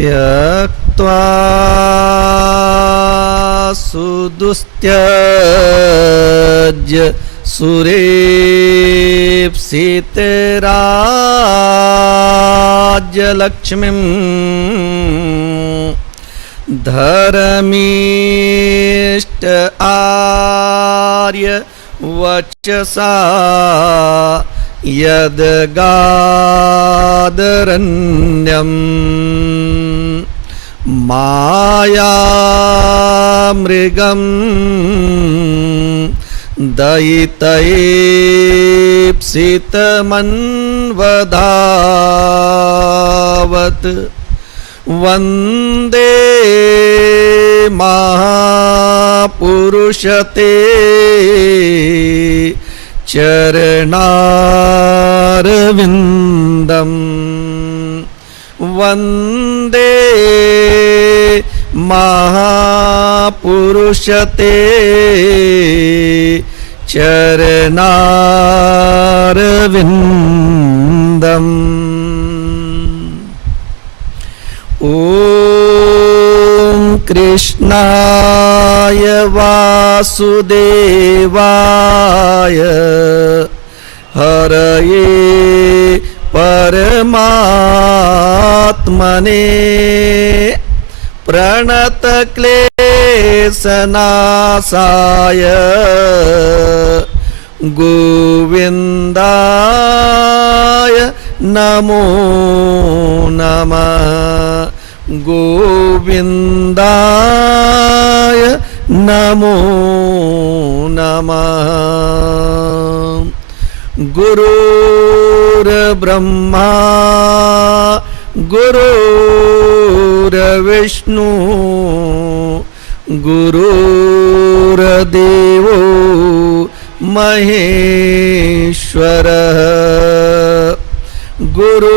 त्यक्त्वा सुदुस्त्यज्य सुरेप्सितराज्यलक्ष्मीं धर्मीष्ट आर्य वचसा यद्गादरण्यम् मायामृगं दयितैप्सितमन्वधावत् वन्दे महापुरुषते चरणारविन्दम् वन्दे महापुरुषते चरणारविन्दम्। ॐ कृष्णाय वासुदेवाय हरये परमात्मने प्रणतक्लेशनाशाय गोविन्दाय नमो नमः। गोविन्दाय नमो नमः। गुरुर्ब्रह्मा गुरुर्विष्णु गुरुर्देवो महेश्वरः गुरुर्साक्षात्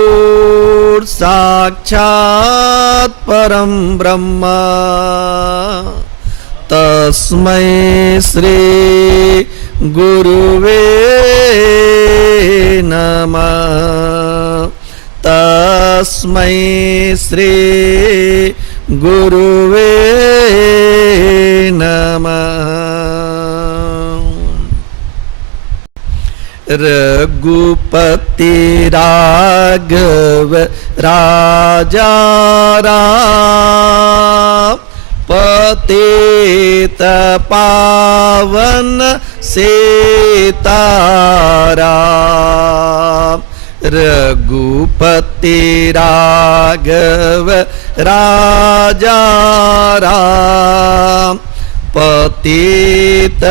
परं ब्रह्म तस्मै श्री गुरुवे नमः। तस्मै श्री गुरुवे नमः। रघुपति राघव राजा राम पतित पावन सीताराम। रघुपति राघव राजा राम पतित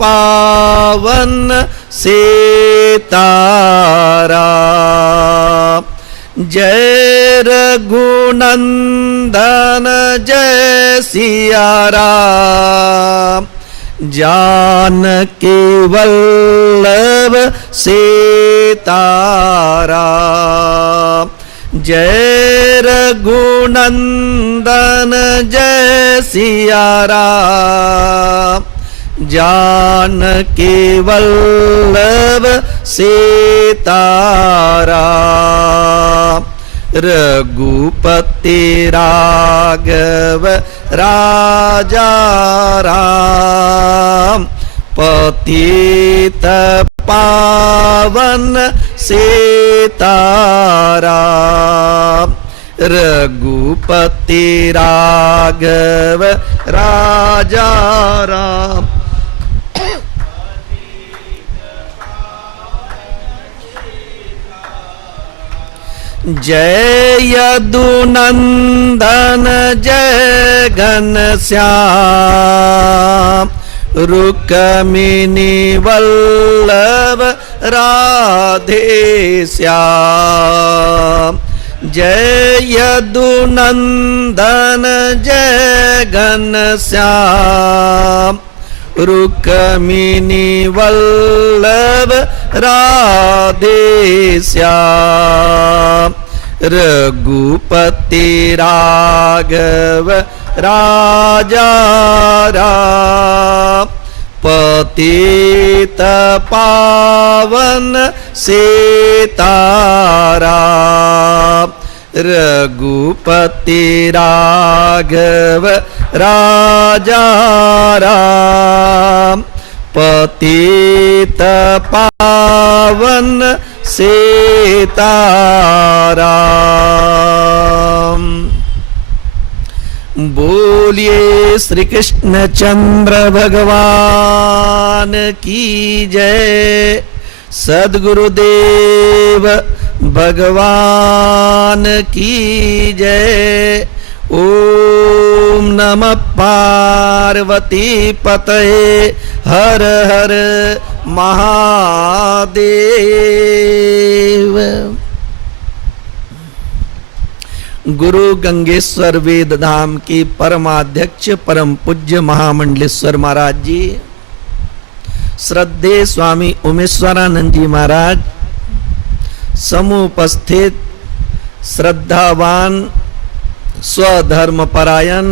पावन सीताराम। जय रघुनंदन जय सिया राम जानकी वल्लभ सीताराम। जय रघुनंदन जय सिया राम जानकी वल्लभ सीताराम। रघुपति राघव राजा राम पतित पावन सीताराम। रघुपति राघव राजा राम जय यदुनंदन जय घनश्याम रुक्मिणी वल्लभ राधे श्याम। जय यदुनंदन जय घनश्याम रुक्मिणी वल्लभ राधे श्याम। रघुपति राघव राजा राम पतित पावन सीताराम। रघुपति राघव राजा राम, पतित पावन सीताराम। बोलिए श्री कृष्णचंद्र भगवान की जय, सद्गुरुदेव भगवान की जय। ओम नमः पार्वती पतये, हर हर महादेव। गुरु गंगेश्वर वेद धाम की परमाध्यक्ष परम पूज्य महामंडलेश्वर महाराज जी, श्रद्धेय स्वामी उमेश्वरानंद जी महाराज, समुपस्थित श्रद्धावान स्वधर्म परायण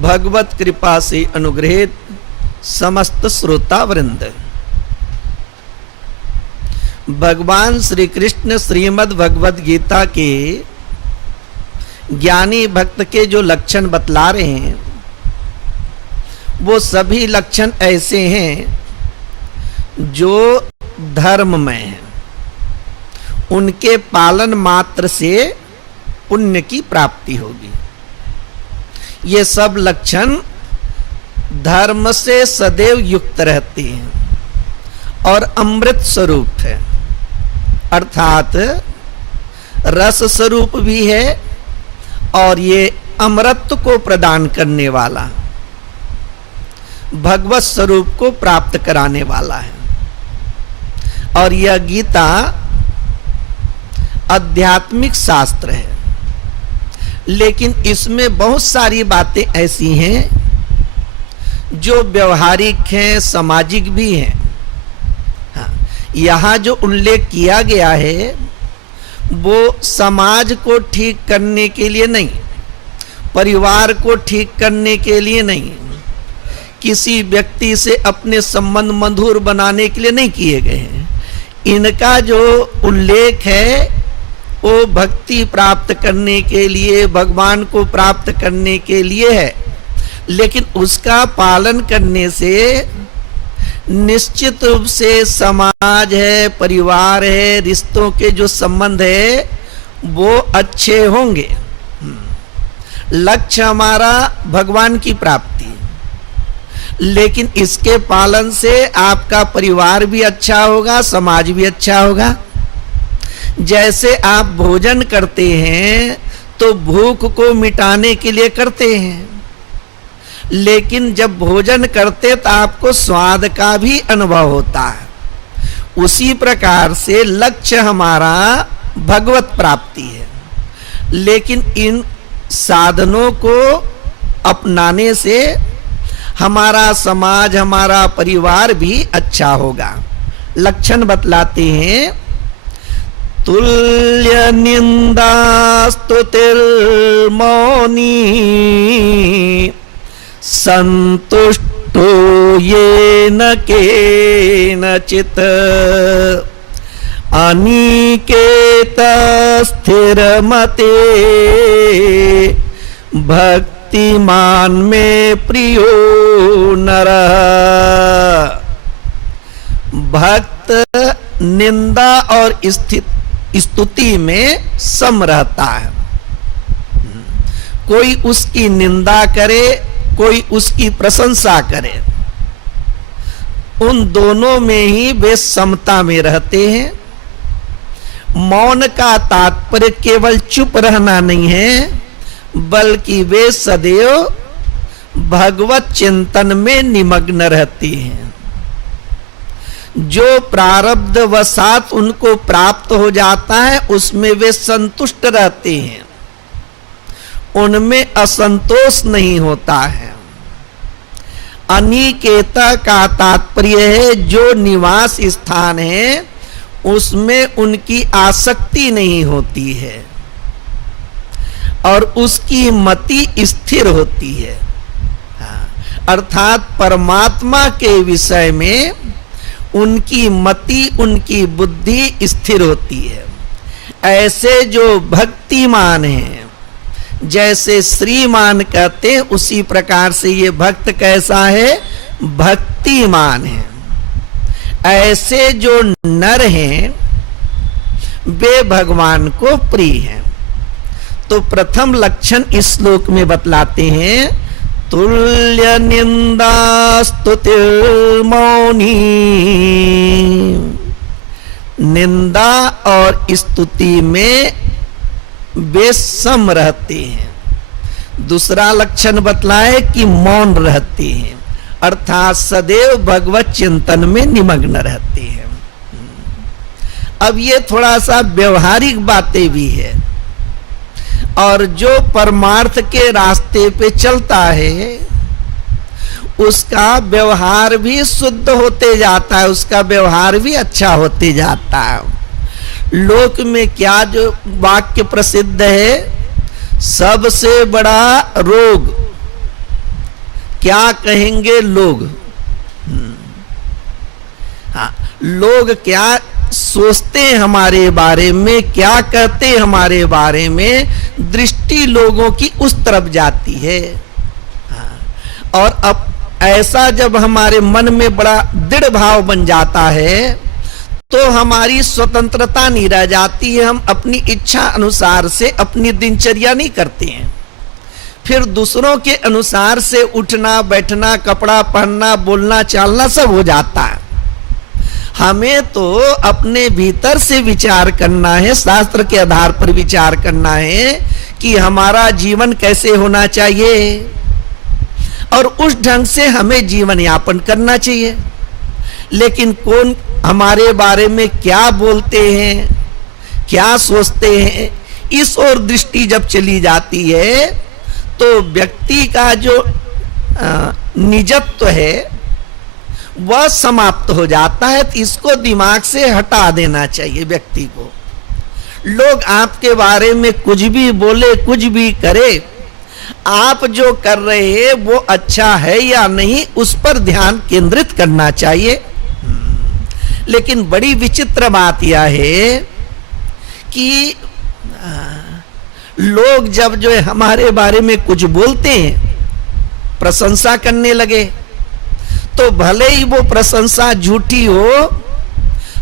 भगवत कृपा से अनुग्रहित समस्त श्रोता वृंद, भगवान श्री कृष्ण श्रीमद् भगवद गीता के ज्ञानी भक्त के जो लक्षण बतला रहे हैं, वो सभी लक्षण ऐसे हैं जो धर्ममय हैं। उनके पालन मात्र से पुण्य की प्राप्ति होगी। ये सब लक्षण धर्म से सदैव युक्त रहते हैं और अमृत स्वरूप है, अर्थात रस स्वरूप भी है और ये अमरत्व को प्रदान करने वाला, भगवत स्वरूप को प्राप्त कराने वाला है। और यह गीता आध्यात्मिक शास्त्र है, लेकिन इसमें बहुत सारी बातें ऐसी हैं जो व्यवहारिक हैं, सामाजिक भी हैं। हाँ, यहाँ जो उल्लेख किया गया है वो समाज को ठीक करने के लिए नहीं, परिवार को ठीक करने के लिए नहीं, किसी व्यक्ति से अपने संबंध मधुर बनाने के लिए नहीं किए गए हैं। इनका जो उल्लेख है वो भक्ति प्राप्त करने के लिए, भगवान को प्राप्त करने के लिए है, लेकिन उसका पालन करने से निश्चित रूप से समाज है, परिवार है, रिश्तों के जो संबंध है वो अच्छे होंगे। लक्ष्य हमारा भगवान की प्राप्ति, लेकिन इसके पालन से आपका परिवार भी अच्छा होगा, समाज भी अच्छा होगा। जैसे आप भोजन करते हैं तो भूख को मिटाने के लिए करते हैं, लेकिन जब भोजन करते तो आपको स्वाद का भी अनुभव होता है। उसी प्रकार से लक्ष्य हमारा भगवत प्राप्ति है, लेकिन इन साधनों को अपनाने से हमारा समाज, हमारा परिवार भी अच्छा होगा। लक्षण बतलाते हैं, तुल्य निंदा स्तुतिर्मौनी संतुष्टो येन केनचित् अनिकेत स्थिरमते भक्तिमान में प्रियो नरः। भक्त निंदा और स्तुति में सम रहता है। कोई उसकी निंदा करे, कोई उसकी प्रशंसा करे, उन दोनों में ही वे समता में रहते हैं। मौन का तात्पर्य केवल चुप रहना नहीं है, बल्कि वे सदैव भगवत चिंतन में निमग्न रहती हैं। जो प्रारब्ध वसात उनको प्राप्त हो जाता है उसमें वे संतुष्ट रहते हैं, उनमें असंतोष नहीं होता है। अनिकेता का तात्पर्य है जो निवास स्थान है उसमें उनकी आसक्ति नहीं होती है और उसकी मति स्थिर होती है। अर्थात परमात्मा के विषय में उनकी मति, उनकी बुद्धि स्थिर होती है। ऐसे जो भक्तिमान हैं, जैसे श्रीमान कहते हैं उसी प्रकार से ये भक्त कैसा है, भक्तिमान है। ऐसे जो नर हैं वे भगवान को प्रिय हैं। तो प्रथम लक्षण इस श्लोक में बतलाते हैं, तुल्य निंदा स्तुतिर्मौनी। निंदा और स्तुति में वे सम रहते हैं। दूसरा लक्षण बतलाए कि मौन रहते हैं, अर्थात सदैव भगवत चिंतन में निमग्न रहते हैं। अब ये थोड़ा सा व्यवहारिक बातें भी है, और जो परमार्थ के रास्ते पे चलता है उसका व्यवहार भी शुद्ध होते जाता है, उसका व्यवहार भी अच्छा होते जाता है। लोक में क्या जो वाक्य प्रसिद्ध है, सबसे बड़ा रोग क्या कहेंगे लोग। हाँ, लोग क्या सोचते हैं हमारे बारे में, क्या कहते हैं हमारे बारे में, दृष्टि लोगों की उस तरफ जाती है। हाँ, और अब ऐसा जब हमारे मन में बड़ा दृढ़ भाव बन जाता है तो हमारी स्वतंत्रता नहीं रह जाती है, हम अपनी इच्छा अनुसार से अपनी दिनचर्या नहीं करते हैं। फिर दूसरों के अनुसार से उठना बैठना, कपड़ा पहनना, बोलना चालना सब हो जाता है। हमें तो अपने भीतर से विचार करना है, शास्त्र के आधार पर विचार करना है कि हमारा जीवन कैसे होना चाहिए और उस ढंग से हमें जीवन यापन करना चाहिए। लेकिन कौन हमारे बारे में क्या बोलते हैं, क्या सोचते हैं, इस ओर दृष्टि जब चली जाती है तो व्यक्ति का जो निजत्व है वह समाप्त हो जाता है। तो इसको दिमाग से हटा देना चाहिए व्यक्ति को। लोग आपके बारे में कुछ भी बोले, कुछ भी करे, आप जो कर रहे हैं वो अच्छा है या नहीं, उस पर ध्यान केंद्रित करना चाहिए। लेकिन बड़ी विचित्र बात यह है कि लोग जब जो है हमारे बारे में कुछ बोलते हैं, प्रशंसा करने लगे, तो भले ही वो प्रशंसा झूठी हो,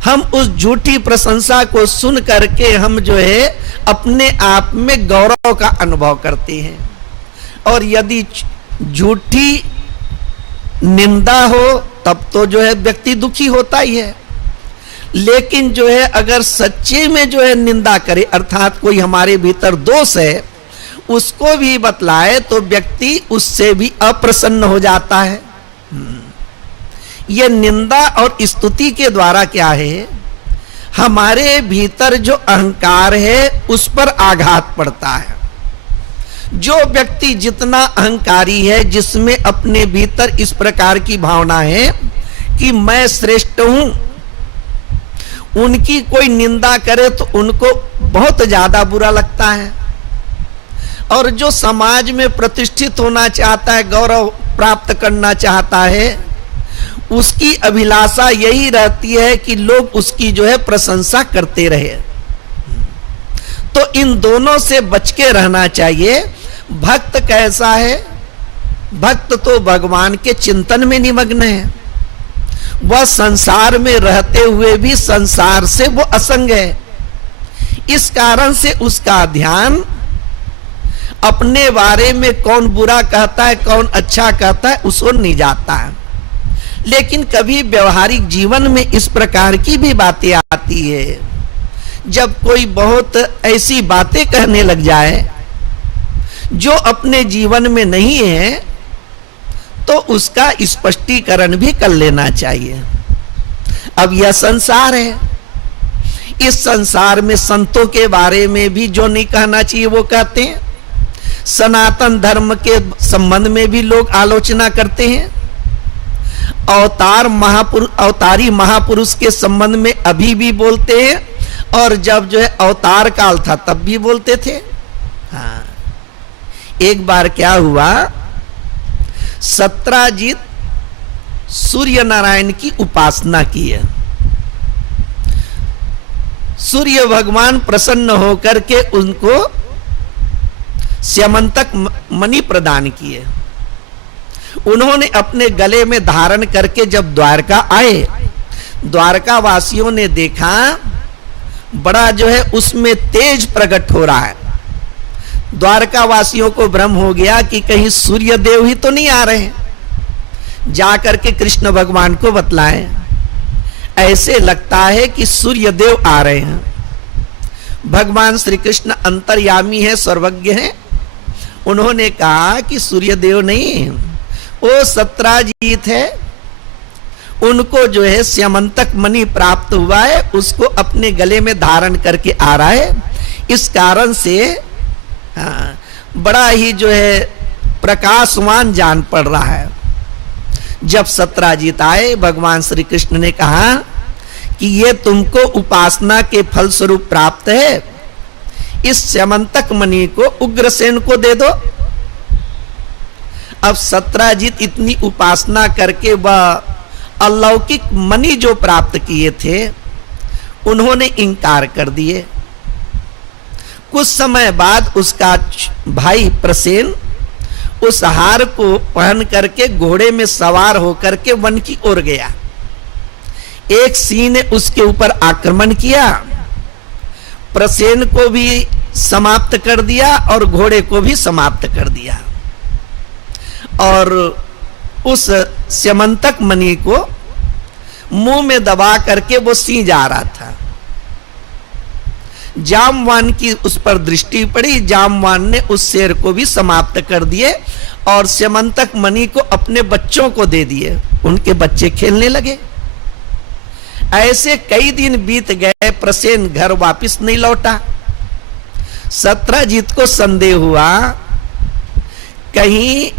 हम उस झूठी प्रशंसा को सुन करके हम जो है अपने आप में गौरव का अनुभव करते हैं। और यदि झूठी निंदा हो तब तो जो है व्यक्ति दुखी होता ही है। लेकिन जो है अगर सच्चे में जो है निंदा करे, अर्थात कोई हमारे भीतर दोष है उसको भी बतलाए, तो व्यक्ति उससे भी अप्रसन्न हो जाता है। यह निंदा और स्तुति के द्वारा क्या है, हमारे भीतर जो अहंकार है उस पर आघात पड़ता है। जो व्यक्ति जितना अहंकारी है, जिसमें अपने भीतर इस प्रकार की भावना है कि मैं श्रेष्ठ हूं, उनकी कोई निंदा करे तो उनको बहुत ज्यादा बुरा लगता है। और जो समाज में प्रतिष्ठित होना चाहता है, गौरव प्राप्त करना चाहता है, उसकी अभिलाषा यही रहती है कि लोग उसकी जो है प्रशंसा करते रहे। तो इन दोनों से बच के रहना चाहिए। भक्त कैसा है, भक्त तो भगवान के चिंतन में निमग्न है। वह संसार में रहते हुए भी संसार से वो असंग है। इस कारण से उसका ध्यान अपने बारे में कौन बुरा कहता है, कौन अच्छा कहता है, उस ओर नहीं जाता है। लेकिन कभी व्यवहारिक जीवन में इस प्रकार की भी बातें आती है, जब कोई बहुत ऐसी बातें कहने लग जाए जो अपने जीवन में नहीं है, तो उसका स्पष्टीकरण भी कर लेना चाहिए। अब यह संसार है, इस संसार में संतों के बारे में भी जो नहीं कहना चाहिए वो कहते हैं। सनातन धर्म के संबंध में भी लोग आलोचना करते हैं। अवतारी महापुरुष के संबंध में अभी भी बोलते हैं, और जब जो है अवतार काल था तब भी बोलते थे। हाँ, एक बार क्या हुआ, सत्राजित सूर्य नारायण की उपासना की है। सूर्य भगवान प्रसन्न होकर के उनको स्यमंतक मणि प्रदान किए। उन्होंने अपने गले में धारण करके जब द्वारका आए, द्वारका वासियों ने देखा बड़ा जो है उसमें तेज प्रकट हो रहा है। द्वारका वासियों को भ्रम हो गया कि कहीं सूर्य देव ही तो नहीं आ रहे हैं। जाकर के कृष्ण भगवान को बतलाएं, ऐसे लगता है कि सूर्य देव आ रहे हैं। भगवान श्री कृष्ण अंतर्यामी है, सर्वज्ञ है। उन्होंने कहा कि सूर्य देव नहीं, वो सत्राजीत है, उनको जो है स्यमंतक मणि प्राप्त हुआ है, उसको अपने गले में धारण करके आ रहा है। इस कारण से बड़ा ही जो है प्रकाशवान जान पड़ रहा है। जब सत्राजीत आए, भगवान श्री कृष्ण ने कहा कि ये तुमको उपासना के फल स्वरूप प्राप्त है, इस स्यमंतक मणि को उग्रसेन को दे दो। अब सत्राजीत इतनी उपासना करके वह अलौकिक मणि जो प्राप्त किए थे, उन्होंने इंकार कर दिए। कुछ समय बाद उसका भाई प्रसेन उस हार को पहन करके घोड़े में सवार होकर के वन की ओर गया। एक सिंह ने उसके ऊपर आक्रमण किया, प्रसेन को भी समाप्त कर दिया और घोड़े को भी समाप्त कर दिया, और उस स्यमंतक मणि को मुंह में दबा करके वो सिंह जा रहा था। जामवान की उस पर दृष्टि पड़ी, जामवान ने उस शेर को भी समाप्त कर दिए और स्यमंतक मणि को अपने बच्चों को दे दिए। उनके बच्चे खेलने लगे। ऐसे कई दिन बीत गए, प्रसेन घर वापस नहीं लौटा। सत्राजीत को संदेह हुआ कहीं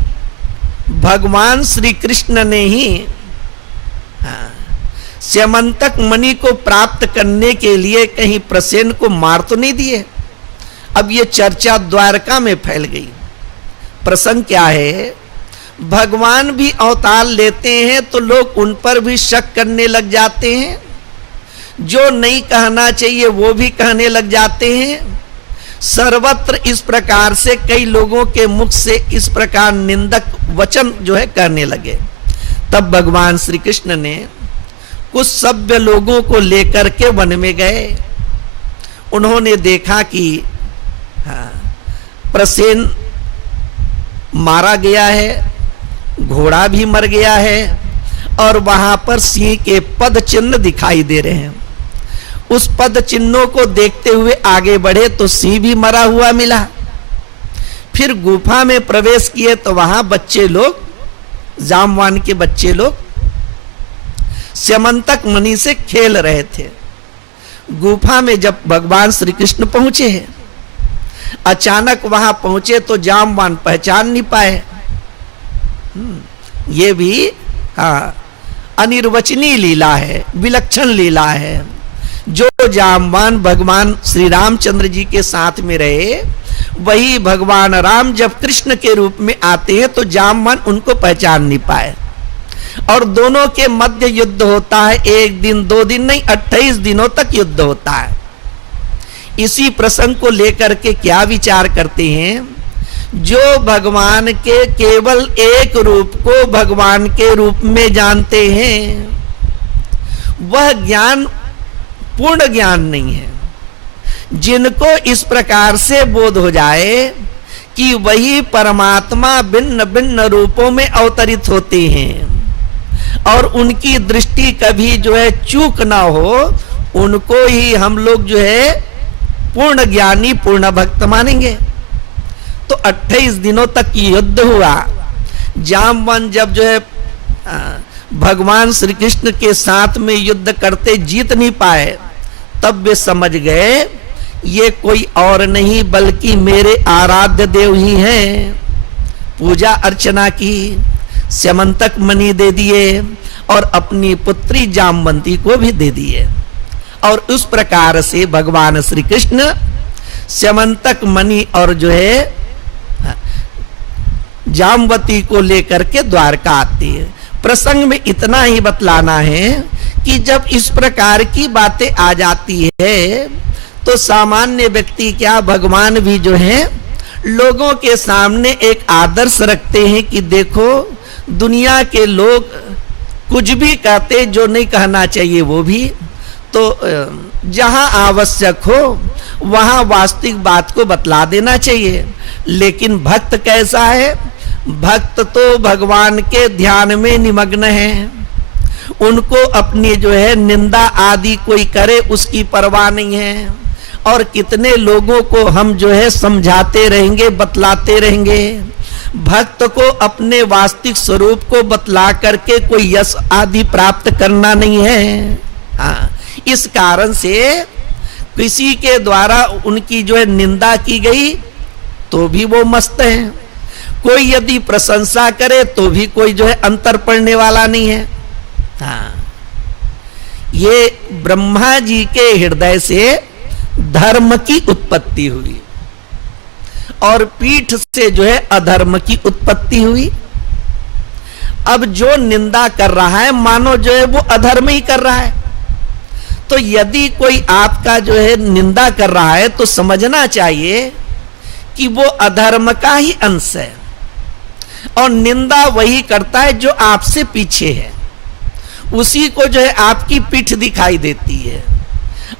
भगवान श्री कृष्ण ने ही स्यमंतक मणि को प्राप्त करने के लिए कहीं प्रसेन को मार तो नहीं दिए। अब ये चर्चा द्वारका में फैल गई। प्रसंग क्या है, भगवान भी अवतार लेते हैं तो लोग उन पर भी शक करने लग जाते हैं, जो नहीं कहना चाहिए वो भी कहने लग जाते हैं। सर्वत्र इस प्रकार से कई लोगों के मुख से इस प्रकार निंदक वचन जो है कहने लगे। तब भगवान श्री कृष्ण ने कुछ सभ्य लोगों को लेकर के वन में गए। उन्होंने देखा कि प्रसेन मारा गया है, घोड़ा भी मर गया है, और वहां पर सिंह के पद चिन्ह दिखाई दे रहे हैं। उस पद चिन्हों को देखते हुए आगे बढ़े तो सिंह भी मरा हुआ मिला। फिर गुफा में प्रवेश किए तो वहां बच्चे लोग, जामवान के बच्चे लोग स्यमंतक मणि से खेल रहे थे। गुफा में जब भगवान श्री कृष्ण पहुंचे हैं, अचानक वहां पहुंचे तो जामवान पहचान नहीं पाए। ये भी अनिर्वचनीय लीला है, विलक्षण लीला है। जो जामवान भगवान श्री रामचंद्र जी के साथ में रहे, वही भगवान राम जब कृष्ण के रूप में आते हैं तो जामवान उनको पहचान नहीं पाए, और दोनों के मध्य युद्ध होता है। एक दिन दो दिन नहीं, 28 दिनों तक युद्ध होता है। इसी प्रसंग को लेकर के क्या विचार करते हैं, जो भगवान के केवल एक रूप को भगवान के रूप में जानते हैं, वह ज्ञान पूर्ण ज्ञान नहीं है। जिनको इस प्रकार से बोध हो जाए कि वही परमात्मा भिन्न भिन्न रूपों में अवतरित होते हैं, और उनकी दृष्टि कभी जो है चूक ना हो, उनको ही हम लोग जो है पूर्ण ज्ञानी, पूर्ण भक्त मानेंगे। तो 28 दिनों तक युद्ध हुआ। जामवान जब जो है भगवान श्री कृष्ण के साथ में युद्ध करते जीत नहीं पाए, तब वे समझ गए ये कोई और नहीं बल्कि मेरे आराध्य देव ही हैं। पूजा अर्चना की, स्यमंतक मणि दे दिए और अपनी पुत्री जामवंती को भी दे दिए, और उस प्रकार से भगवान श्री कृष्ण स्यमंतक मणि और जो है जामवती को लेकर के द्वारका आती है। प्रसंग में इतना ही बतलाना है कि जब इस प्रकार की बातें आ जाती है तो सामान्य व्यक्ति क्या, भगवान भी जो है लोगों के सामने एक आदर्श रखते हैं कि देखो दुनिया के लोग कुछ भी कहते जो नहीं कहना चाहिए वो भी, तो जहां आवश्यक हो वहां वास्तविक बात को बतला देना चाहिए। लेकिन भक्त कैसा है, भक्त तो भगवान के ध्यान में निमग्न है, उनको अपनी जो है निंदा आदि कोई करे उसकी परवाह नहीं है। और कितने लोगों को हम जो है समझाते रहेंगे, बतलाते रहेंगे। भक्त को अपने वास्तविक स्वरूप को बतला करके कोई यश आदि प्राप्त करना नहीं है। हाँ, इस कारण से किसी के द्वारा उनकी जो है निंदा की गई तो भी वो मस्त है, कोई यदि प्रशंसा करे तो भी कोई जो है अंतर पड़ने वाला नहीं है। हाँ, ये ब्रह्मा जी के हृदय से धर्म की उत्पत्ति हुई और पीठ से जो है अधर्म की उत्पत्ति हुई। अब जो निंदा कर रहा है मानो जो है वो अधर्म ही कर रहा है। तो यदि कोई आपका जो है निंदा कर रहा है तो समझना चाहिए कि वो अधर्म का ही अंश है, और निंदा वही करता है जो आपसे पीछे है, उसी को जो है आपकी पीठ दिखाई देती है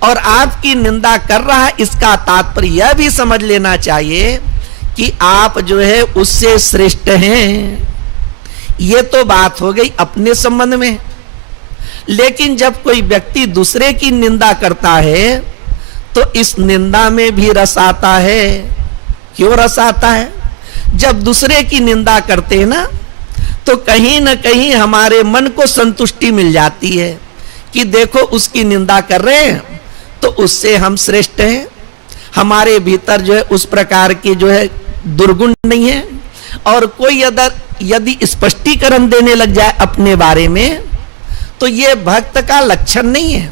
और आपकी निंदा कर रहा है। इसका तात्पर्य यह भी समझ लेना चाहिए कि आप जो है उससे श्रेष्ठ हैं। ये तो बात हो गई अपने संबंध में। लेकिन जब कोई व्यक्ति दूसरे की निंदा करता है तो इस निंदा में भी रस आता है। क्यों रस आता है? जब दूसरे की निंदा करते हैं ना तो कहीं ना कहीं हमारे मन को संतुष्टि मिल जाती है कि देखो उसकी निंदा कर रहे हैं तो उससे हम श्रेष्ठ हैं, हमारे भीतर जो है उस प्रकार की जो है दुर्गुण नहीं है। और कोई यदि स्पष्टीकरण देने लग जाए अपने बारे में तो ये भक्त का लक्षण नहीं है।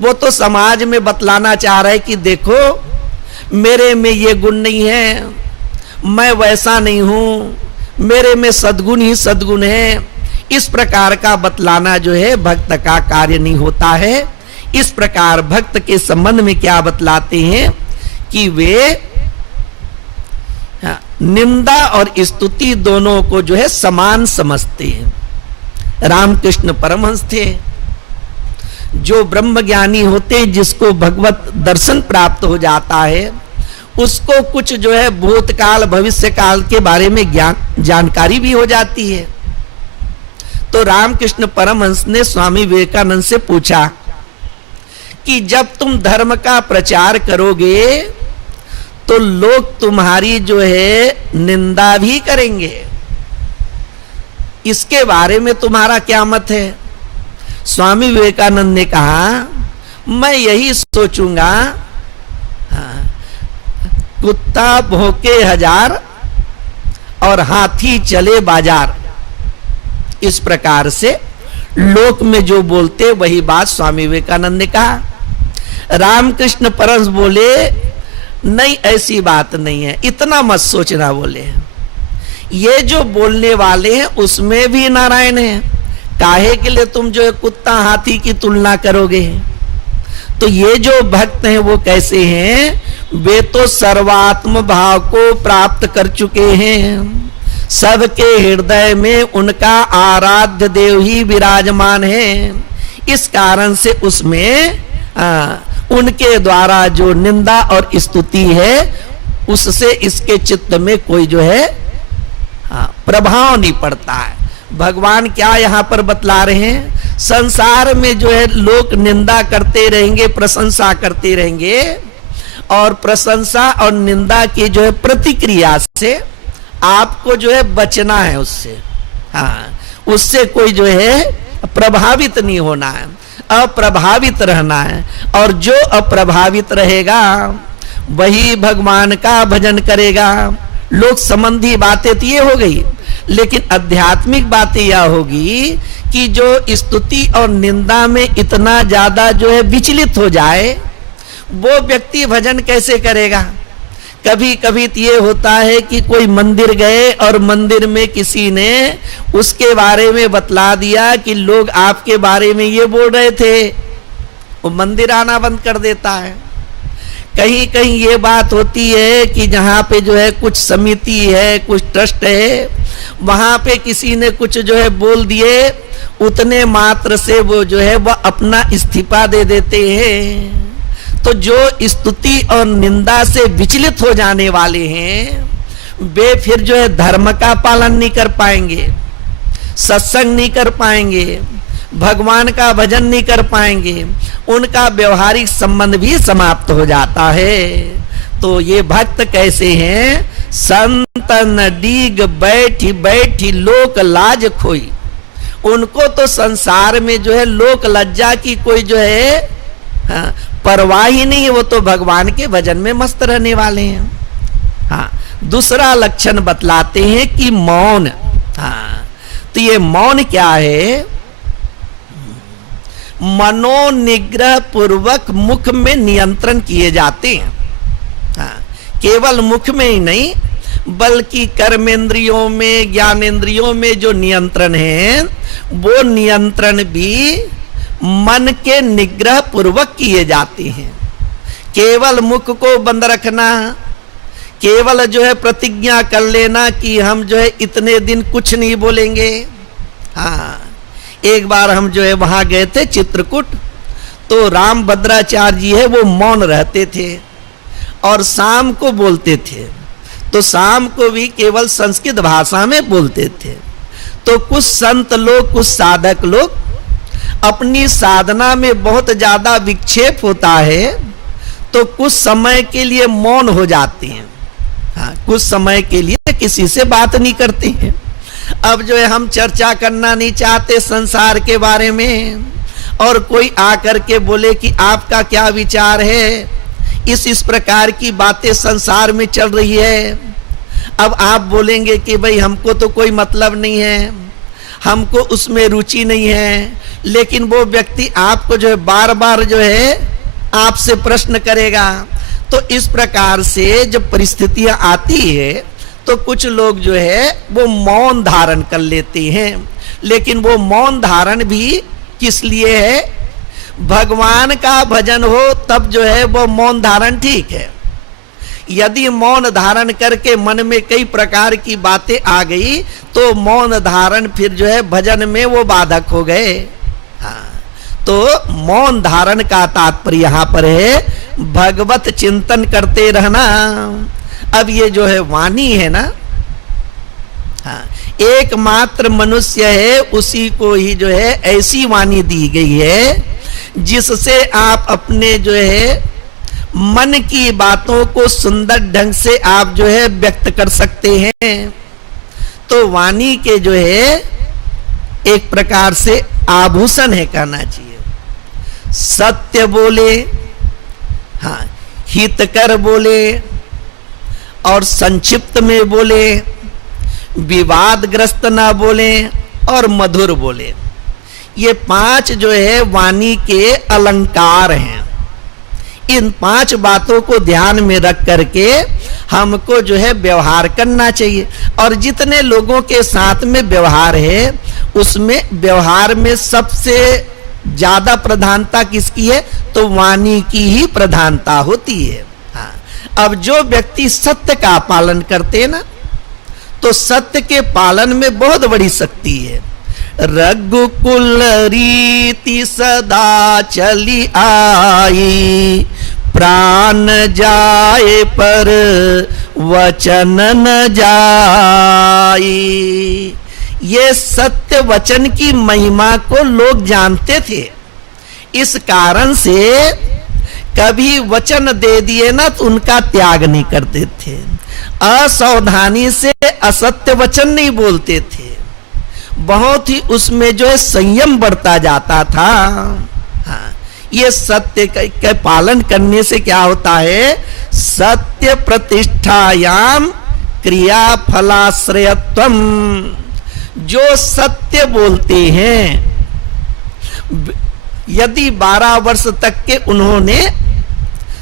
वो तो समाज में बतलाना चाह रहा है कि देखो मेरे में ये गुण नहीं है, मैं वैसा नहीं हूं, मेरे में सद्गुण ही सद्गुण है। इस प्रकार का बतलाना जो है भक्त का कार्य नहीं होता है। इस प्रकार भक्त के संबंध में क्या बतलाते हैं कि वे निंदा और स्तुति दोनों को जो है समान समझते हैं। रामकृष्ण परमहंस थे जो ब्रह्म ज्ञानी होते, जिसको भगवत दर्शन प्राप्त हो जाता है, उसको कुछ जो है भूतकाल भविष्य काल के बारे में जानकारी भी हो जाती है। तो रामकृष्ण परमहंस ने स्वामी विवेकानंद से पूछा कि जब तुम धर्म का प्रचार करोगे तो लोग तुम्हारी जो है निंदा भी करेंगे, इसके बारे में तुम्हारा क्या मत है? स्वामी विवेकानंद ने कहा मैं यही सोचूंगा, कुत्ता भौंके हजार और हाथी चले बाजार। इस प्रकार से लोक में जो बोलते वही बात स्वामी विवेकानंद ने कहा। रामकृष्ण परमहंस बोले नहीं, ऐसी बात नहीं है, इतना मत सोचना। बोले ये जो बोलने वाले हैं उसमें भी नारायण है, काहे के लिए तुम जो है कुत्ता हाथी की तुलना करोगे? तो ये जो भक्त हैं वो कैसे हैं? वे तो सर्वात्म भाव को प्राप्त कर चुके हैं, सबके हृदय में उनका आराध्य देव ही विराजमान है। इस कारण से उसमें उनके द्वारा जो निंदा और स्तुति है उससे इसके चित्त में कोई जो है प्रभाव नहीं पड़ता है। भगवान क्या यहां पर बतला रहे हैं? संसार में जो है लोग निंदा करते रहेंगे, प्रशंसा करते रहेंगे, और प्रशंसा और निंदा की जो है प्रतिक्रिया से आपको जो है बचना है उससे। हाँ, उससे कोई जो है प्रभावित नहीं होना है, अप्रभावित रहना है। और जो अप्रभावित रहेगा वही भगवान का भजन करेगा। लोक संबंधी बातें तो ये हो गई, लेकिन आध्यात्मिक बातें यह होगी कि जो स्तुति और निंदा में इतना ज्यादा जो है विचलित हो जाए वो व्यक्ति भजन कैसे करेगा? कभी कभी तो ये होता है कि कोई मंदिर गए और मंदिर में किसी ने उसके बारे में बतला दिया कि लोग आपके बारे में ये बोल रहे थे, वो मंदिर आना बंद कर देता है। कहीं कहीं ये बात होती है कि जहाँ पे जो है कुछ समिति है, कुछ ट्रस्ट है, वहाँ पे किसी ने कुछ जो है बोल दिए, उतने मात्र से वो जो है वह अपना इस्तीफा दे देते हैं। तो जो स्तुति और निंदा से विचलित हो जाने वाले हैं, वे फिर जो है धर्म का पालन नहीं कर पाएंगे, सत्संग नहीं कर पाएंगे, भगवान का भजन नहीं कर पाएंगे, उनका व्यवहारिक संबंध भी समाप्त हो जाता है। तो ये भक्त कैसे हैं? संतन डीग बैठी बैठी लोक लाज खोई। उनको तो संसार में जो है लोक लज्जा की कोई जो है परवाह ही नहीं है, वो तो भगवान के भजन में मस्त रहने वाले हैं। हाँ, दूसरा लक्षण बतलाते हैं कि मौन। हाँ, तो ये मौन क्या है? मनोनिग्रह पूर्वक मुख में नियंत्रण किए जाते हैं। हाँ, केवल मुख में ही नहीं बल्कि कर्मेंद्रियों में, ज्ञानेंद्रियों में जो नियंत्रण है, वो नियंत्रण भी मन के निग्रह पूर्वक किए जाते हैं। केवल मुख को बंद रखना, केवल जो है प्रतिज्ञा कर लेना कि हम जो है इतने दिन कुछ नहीं बोलेंगे। हाँ, एक बार हम जो है वहां गए थे चित्रकूट, तो राम भद्राचार्य जी है वो मौन रहते थे और शाम को बोलते थे, तो शाम को भी केवल संस्कृत भाषा में बोलते थे। तो कुछ संत लोग, कुछ साधक लोग अपनी साधना में बहुत ज्यादा विक्षेप होता है, तो कुछ समय के लिए मौन हो जाते हैं। हाँ, कुछ समय के लिए किसी से बात नहीं करते हैं। अब जो है हम चर्चा करना नहीं चाहते संसार के बारे में, और कोई आकर के बोले कि आपका क्या विचार है, इस प्रकार की बातें संसार में चल रही है। अब आप बोलेंगे कि भाई हमको तो कोई मतलब नहीं है, हमको उसमें रुचि नहीं है, लेकिन वो व्यक्ति आपको जो है बार बार जो है आपसे प्रश्न करेगा। तो इस प्रकार से जब परिस्थितियां आती है तो कुछ लोग जो है वो मौन धारण कर लेते हैं। लेकिन वो मौन धारण भी किस लिए है? भगवान का भजन हो तब जो है वो मौन धारण ठीक है। यदि मौन धारण करके मन में कई प्रकार की बातें आ गई तो मौन धारण फिर जो है भजन में वो बाधक हो गए। हाँ, तो मौन धारण का तात्पर्य यहाँ पर है भगवत चिंतन करते रहना। अब ये जो है वाणी है ना, हाँ, एकमात्र मनुष्य है, उसी को ही जो है ऐसी वाणी दी गई है जिससे आप अपने जो है मन की बातों को सुंदर ढंग से आप जो है व्यक्त कर सकते हैं। तो वाणी के जो है एक प्रकार से आभूषण है कहना चाहिए। सत्य बोले, हाँ, हितकर बोले और संक्षिप्त में बोले, विवादग्रस्त ना बोले और मधुर बोले। ये पांच जो है वाणी के अलंकार हैं। इन पांच बातों को ध्यान में रख करके हमको जो है व्यवहार करना चाहिए। और जितने लोगों के साथ में व्यवहार है उसमें व्यवहार में सबसे ज्यादा प्रधानता किसकी है? तो वाणी की ही प्रधानता होती है। हाँ, अब जो व्यक्ति सत्य का पालन करते हैं ना, तो सत्य के पालन में बहुत बड़ी शक्ति है। रघुकुल रीति सदा चली आई, प्राण जाए पर वचन न जाई। ये सत्य वचन की महिमा को लोग जानते थे, इस कारण से कभी वचन दे दिए ना तो उनका त्याग नहीं करते थे। असावधानी से असत्य वचन नहीं बोलते थे, बहुत ही उसमें जो है संयम बढ़ता जाता था। हाँ, ये सत्य के पालन करने से क्या होता है? सत्य प्रतिष्ठायाम क्रिया फलाश्रयत्वम। जो सत्य बोलते हैं, यदि 12 वर्ष तक के उन्होंने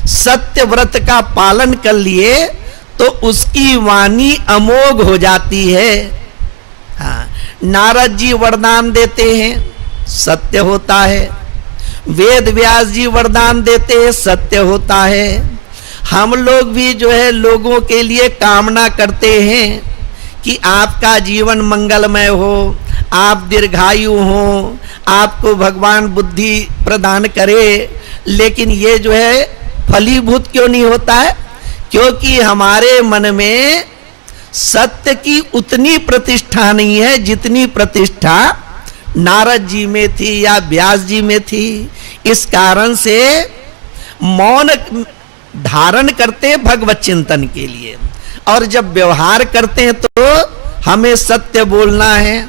सत्य व्रत का पालन कर लिए तो उसकी वाणी अमोघ हो जाती है। हाँ, नारद जी वरदान देते हैं, सत्य होता है। वेद व्यास जी वरदान देते हैं, सत्य होता है। हम लोग भी जो है लोगों के लिए कामना करते हैं कि आपका जीवन मंगलमय हो, आप दीर्घायु हो, आपको भगवान बुद्धि प्रदान करे। लेकिन ये जो है फलीभूत क्यों नहीं होता है? क्योंकि हमारे मन में सत्य की उतनी प्रतिष्ठा नहीं है जितनी प्रतिष्ठा नारद जी में थी या व्यास जी में थी। इस कारण से मौन धारण करते हैं भगवत चिंतन के लिए, और जब व्यवहार करते हैं तो हमें सत्य बोलना है,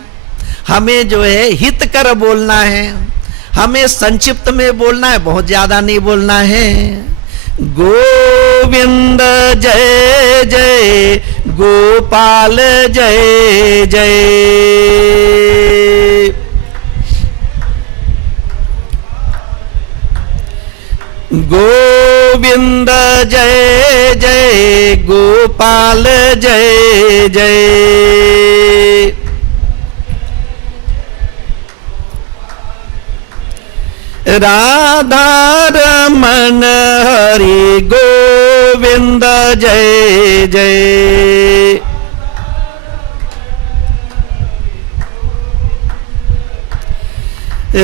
हमें जो है हितकर बोलना है, हमें संक्षिप्त में बोलना है, बहुत ज्यादा नहीं बोलना है। गोविंद जय जय गोपाल जय जय, गोविंद जय जय गोपाल जय जय, राधा रमन हरि गोविंद जय जय,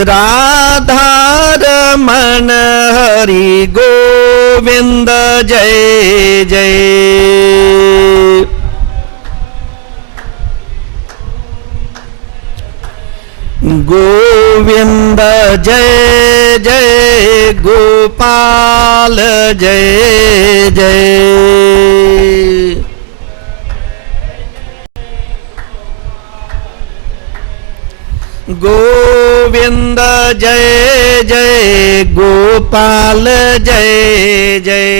राधा रमन हरि गोविंद जय जय, गोविंद जय जय गोपाल जय जय, गोविंद जय जय गोपाल जय जय,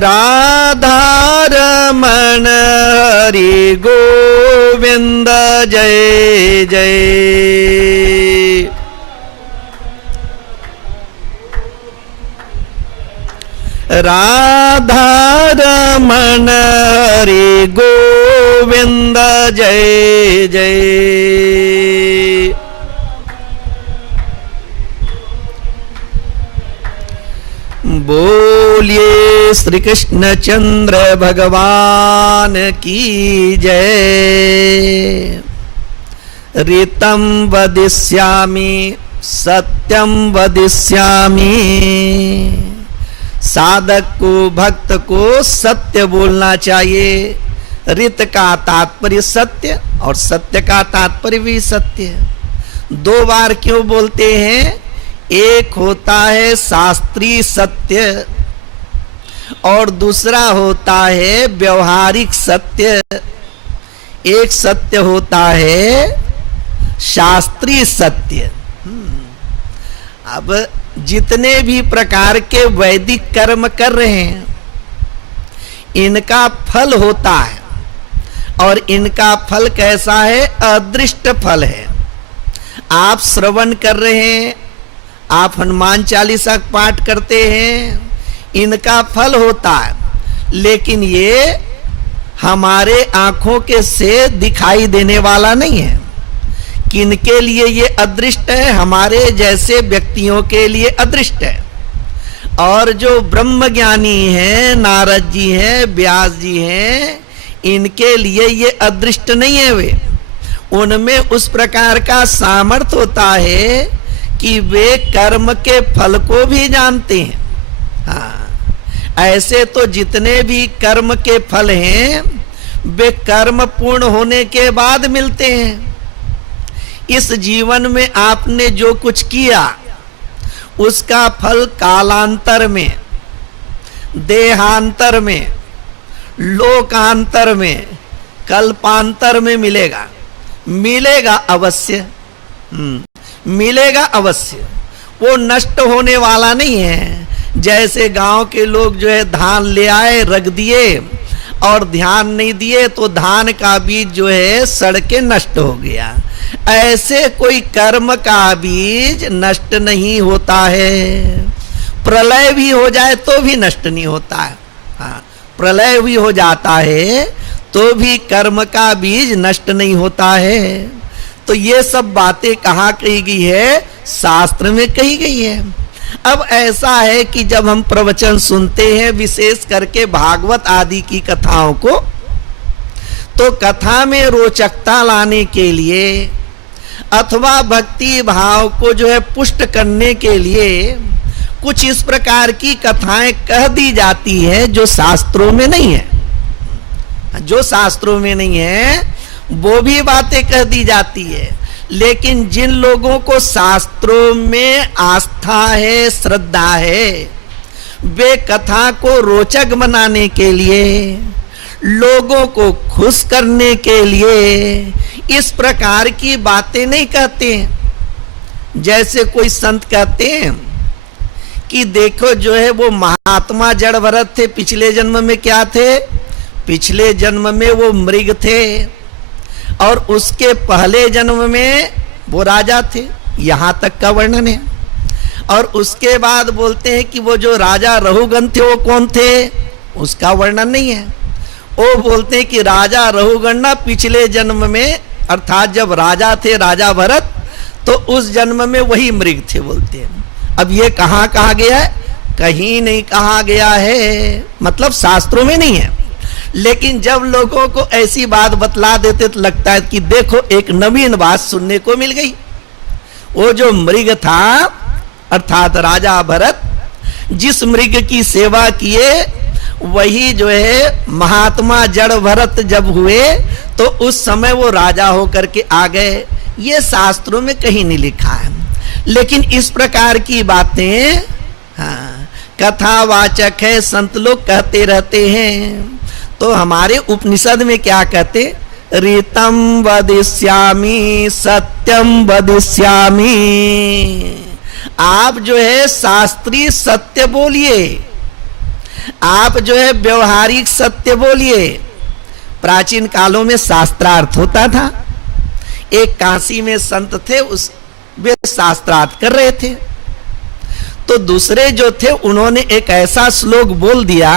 राधा रमन हरि गोविंद जय जय, राधा रमन हरि गोविंद जय जय, बोलिए श्री कृष्ण चंद्र भगवान की जय। ऋतं वदिष्यामि सत्यं वदिष्यामि, साधक को भक्त को सत्य बोलना चाहिए। ऋत का तात्पर्य सत्य और सत्य का तात्पर्य भी सत्य। दो बार क्यों बोलते हैं? एक होता है शास्त्रीय सत्य और दूसरा होता है व्यवहारिक सत्य। एक सत्य होता है शास्त्रीय सत्य। अब जितने भी प्रकार के वैदिक कर्म कर रहे हैं इनका फल होता है, और इनका फल कैसा है? अदृष्ट फल है। आप श्रवण कर रहे हैं, आप हनुमान चालीसा पाठ करते हैं, इनका फल होता है, लेकिन ये हमारे आंखों के से दिखाई देने वाला नहीं है। किनके लिए ये अदृष्ट है? हमारे जैसे व्यक्तियों के लिए अदृष्ट है। और जो ब्रह्म ज्ञानी हैं, नारद जी हैं, व्यास जी हैं, इनके लिए ये अदृष्ट नहीं है। वे उनमें उस प्रकार का सामर्थ्य होता है कि वे कर्म के फल को भी जानते हैं। हाँ, ऐसे तो जितने भी कर्म के फल हैं वे कर्म पूर्ण होने के बाद मिलते हैं। इस जीवन में आपने जो कुछ किया उसका फल कालांतर में, देहांतर में, लोकांतर में, कल्पांतर में मिलेगा। मिलेगा अवश्य, मिलेगा अवश्य। वो नष्ट होने वाला नहीं है। जैसे गांव के लोग जो है धान ले आए, रख दिए और ध्यान नहीं दिए तो धान का बीज जो है सड़ के नष्ट हो गया। ऐसे कोई कर्म का बीज नष्ट नहीं होता है। प्रलय भी हो जाए तो भी नष्ट नहीं होता है। हाँ, प्रलय भी हो जाता है तो भी कर्म का बीज नष्ट नहीं होता है। तो ये सब बातें कहाँ कही गई है? शास्त्र में कही गई है। अब ऐसा है कि जब हम प्रवचन सुनते हैं, विशेष करके भागवत आदि की कथाओं को, तो कथा में रोचकता लाने के लिए अथवा भक्ति भाव को जो है पुष्ट करने के लिए कुछ इस प्रकार की कथाएं कह दी जाती है जो शास्त्रों में नहीं है। जो शास्त्रों में नहीं है वो भी बातें कह दी जाती है। लेकिन जिन लोगों को शास्त्रों में आस्था है, श्रद्धा है, वे कथा को रोचक बनाने के लिए, लोगों को खुश करने के लिए इस प्रकार की बातें नहीं कहते हैं। जैसे कोई संत कहते हैं कि देखो जो है वो महात्मा जड़ भरत थे, पिछले जन्म में क्या थे? पिछले जन्म में वो मृग थे और उसके पहले जन्म में वो राजा थे। यहां तक का वर्णन है। और उसके बाद बोलते हैं कि वो जो राजा रहुगण थे वो कौन थे? उसका वर्णन नहीं है। वो बोलते हैं कि राजा रहुगण ना पिछले जन्म में, अर्थात जब राजा थे राजा भरत, तो उस जन्म में वही मृग थे बोलते हैं। अब ये कहाँ कहा गया है? कहीं नहीं कहा गया है, मतलब शास्त्रों में नहीं है। लेकिन जब लोगों को ऐसी बात बतला देते तो लगता है कि देखो एक नवीन बात सुनने को मिल गई। वो जो मृग था अर्थात राजा भरत, जिस मृग की सेवा किए वही जो है महात्मा जड़ भरत जब हुए तो उस समय वो राजा होकर के आ गए। ये शास्त्रों में कहीं नहीं लिखा है। लेकिन इस प्रकार की बातें हाँ, कथावाचक है, संत लोग कहते रहते हैं। तो हमारे उपनिषद में क्या कहते? ऋतम वदिष्यामि सत्यम वदिष्यामि। आप जो है शास्त्रीय सत्य बोलिए, आप जो है व्यवहारिक सत्य बोलिए। प्राचीन कालों में शास्त्रार्थ होता था। एक काशी में संत थे, उस वे शास्त्रार्थ कर रहे थे। तो दूसरे जो थे उन्होंने एक ऐसा श्लोक बोल दिया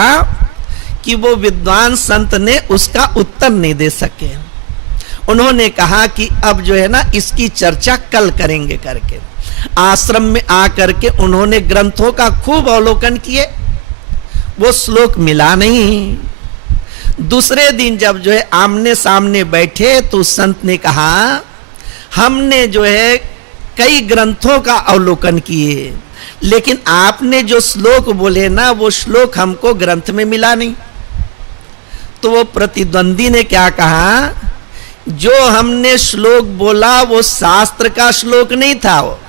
कि वो विद्वान संत ने उसका उत्तर नहीं दे सके। उन्होंने कहा कि अब जो है ना इसकी चर्चा कल करेंगे करके आश्रम में आकर के उन्होंने ग्रंथों का खूब अवलोकन किए, वो श्लोक मिला नहीं। दूसरे दिन जब जो है आमने सामने बैठे तो संत ने कहा हमने जो है कई ग्रंथों का अवलोकन किए, लेकिन आपने जो श्लोक बोले ना वो श्लोक हमको ग्रंथ में मिला नहीं। तो वो प्रतिद्वंदी ने क्या कहा? जो हमने श्लोक बोला वो शास्त्र का श्लोक नहीं था वो।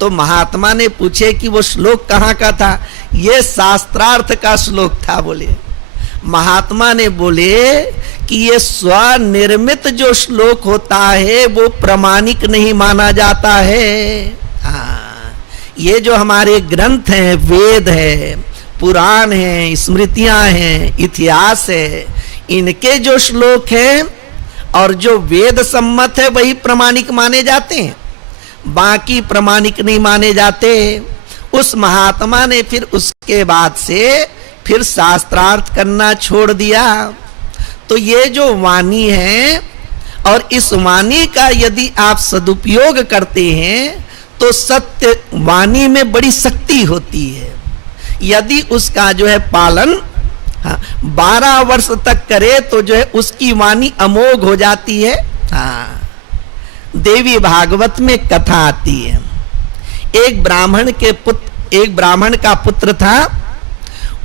तो महात्मा ने पूछे कि वो श्लोक कहाँ का था? ये शास्त्रार्थ का श्लोक था बोले। महात्मा ने बोले कि ये स्वनिर्मित जो श्लोक होता है वो प्रमाणिक नहीं माना जाता है। हाँ, ये जो हमारे ग्रंथ हैं, वेद है, पुराण है, स्मृतियां हैं, इतिहास है, इनके जो श्लोक हैं और जो वेद सम्मत है वही प्रमाणिक माने जाते हैं, बाकी प्रमाणिक नहीं माने जाते। उस महात्मा ने फिर उसके बाद से फिर शास्त्रार्थ करना छोड़ दिया। तो ये जो वाणी है और इस वाणी का यदि आप सदुपयोग करते हैं तो सत्य वाणी में बड़ी शक्ति होती है। यदि उसका जो है पालन 12 वर्ष तक करे तो जो है उसकी वाणी अमोघ हो जाती है। देवी भागवत में कथा आती है, एक ब्राह्मण का पुत्र था,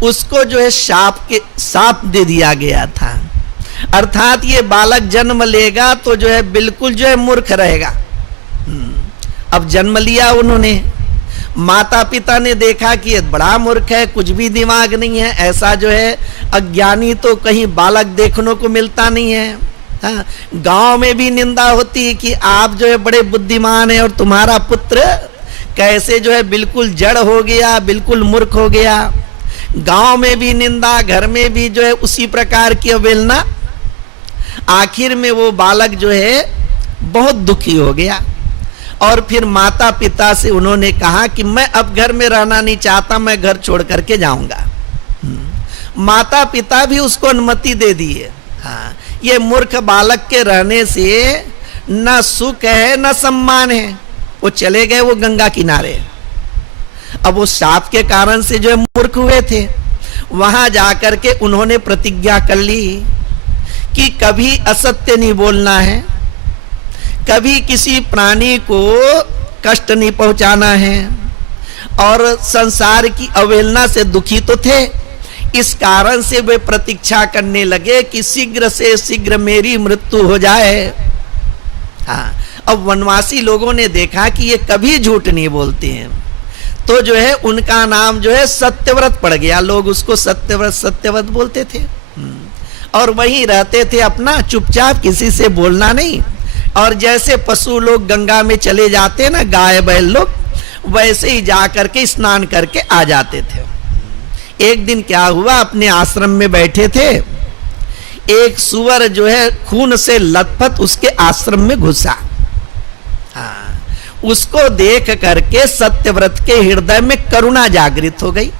उसको जो है शाप दे दिया गया था। अर्थात ये बालक जन्म लेगा तो जो है बिल्कुल जो है मूर्ख रहेगा। अब जन्म लिया उन्होंने, माता पिता ने देखा कि ये बड़ा मूर्ख है, कुछ भी दिमाग नहीं है, ऐसा जो है अज्ञानी तो कहीं बालक देखने को मिलता नहीं है। हाँ, गांव में भी निंदा होती है कि आप जो है बड़े बुद्धिमान है और तुम्हारा पुत्र कैसे जो है बिल्कुल जड़ हो गया, बिल्कुल मूर्ख हो गया। गांव में भी निंदा, घर में भी जो है उसी प्रकार की अवहेलना। आखिर में वो बालक जो है बहुत दुखी हो गया और फिर माता पिता से उन्होंने कहा कि मैं अब घर में रहना नहीं चाहता, मैं घर छोड़ करके जाऊंगा। माता पिता भी उसको अनुमति दे दिए। हाँ, ये मूर्ख बालक के रहने से न सुख है न सम्मान है। वो चले गए वो गंगा किनारे। अब वो शाप के कारण से जो है मूर्ख हुए थे, वहां जाकर के उन्होंने प्रतिज्ञा कर ली कि कभी असत्य नहीं बोलना है, कभी किसी प्राणी को कष्ट नहीं पहुंचाना है, और संसार की अवहेलना से दुखी तो थे, इस कारण से वे प्रतीक्षा करने लगे कि शीघ्र से शीघ्र मेरी मृत्यु हो जाए। हाँ, अब वनवासी लोगों ने देखा कि ये कभी झूठ नहीं बोलते हैं, तो जो है उनका नाम जो है सत्यव्रत पड़ गया। लोग उसको सत्यव्रत सत्यव्रत बोलते थे और वहीं रहते थे अपना चुपचाप, किसी से बोलना नहीं। और जैसे पशु लोग गंगा में चले जाते ना, गाय बैल लोग, वैसे ही जा करके स्नान करके आ जाते थे। एक दिन क्या हुआ, अपने आश्रम में बैठे थे, एक सुअर जो है खून से लथपथ उसके आश्रम में घुसा। हाँ, उसको देख करके सत्यव्रत के हृदय में करुणा जागृत हो गई।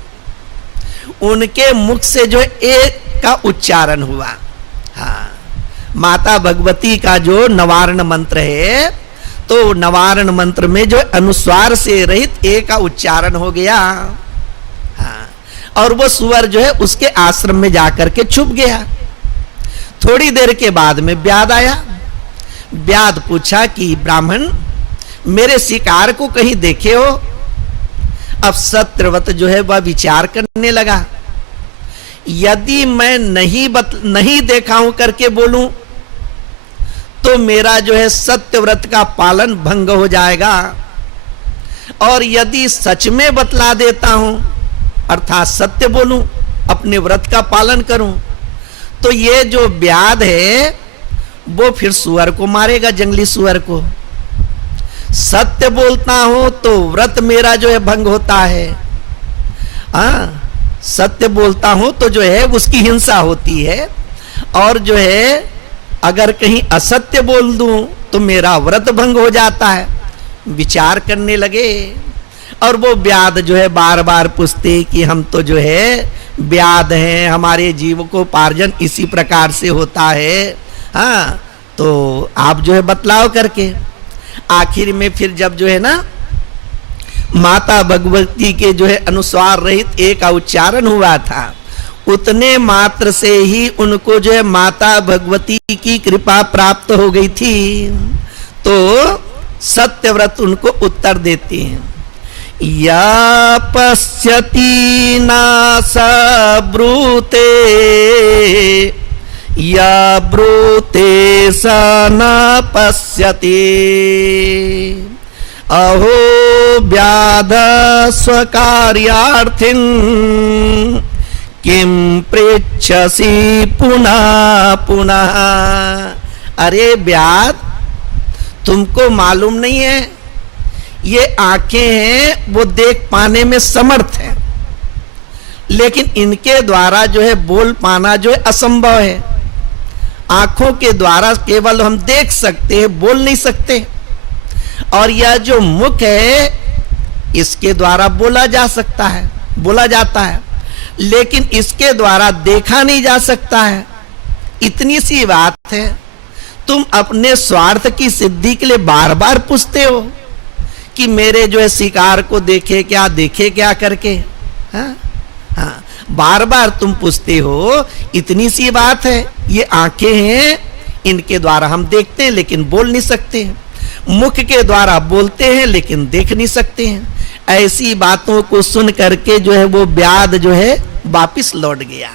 उनके मुख से जो एक का उच्चारण हुआ। हाँ, माता भगवती का जो नवारण मंत्र है, तो नवारण मंत्र में जो अनुस्वार से रहित ए का उच्चारण हो गया। हाँ, और वो सुअर जो है उसके आश्रम में जाकर के छुप गया। थोड़ी देर के बाद में व्याध आया। व्याध पूछा कि ब्राह्मण, मेरे शिकार को कहीं देखे हो? अब सत्यव्रत जो है वह विचार करने लगा, यदि मैं नहीं देखा हूं करके बोलूं तो मेरा जो है सत्यव्रत का पालन भंग हो जाएगा, और यदि सच में बतला देता हूं अर्थात सत्य बोलूं, अपने व्रत का पालन करूं, तो ये जो व्याध है वो फिर सुअर को मारेगा, जंगली सुअर को। सत्य बोलता हूं तो व्रत मेरा जो है भंग होता है। हाँ, सत्य बोलता हूं तो जो है उसकी हिंसा होती है, और जो है अगर कहीं असत्य बोल दूं तो मेरा व्रत भंग हो जाता है। विचार करने लगे, और वो व्याध जो है बार बार पूछते कि हम तो जो है व्याध हैं, हमारे जीविकोपार्जन इसी प्रकार से होता है। हाँ, तो आप जो है बतलाव करके। आखिर में फिर जब जो है ना माता भगवती के जो है अनुस्वार रहित एक का उच्चारण हुआ था, उतने मात्र से ही उनको जो है माता भगवती की कृपा प्राप्त हो गई थी। तो सत्यव्रत उनको उत्तर देते हैं, या पश्यति न स ब्रूते, या ब्रूते स न पश्यति, अहो व्याध स्वकार्यार्थिन किम पृच्छसि पुनः पुनः। अरे व्याध, तुमको मालूम नहीं है, ये आंखें हैं वो देख पाने में समर्थ है, लेकिन इनके द्वारा जो है बोल पाना जो है असंभव है। आंखों के द्वारा केवल हम देख सकते हैं, बोल नहीं सकते। और यह जो मुख है, इसके द्वारा बोला जा सकता है, बोला जाता है, लेकिन इसके द्वारा देखा नहीं जा सकता है। इतनी सी बात है। तुम अपने स्वार्थ की सिद्धि के लिए बार बार पूछते हो कि मेरे जो है शिकार को देखे क्या करके। हाँ हाँ, बार बार तुम पूछते हो। इतनी सी बात है, ये आंखें हैं, इनके द्वारा हम देखते हैं लेकिन बोल नहीं सकते हैं, मुख के द्वारा बोलते हैं लेकिन देख नहीं सकते हैं। ऐसी बातों को सुन करके जो है वो व्याध जो है वापिस लौट गया,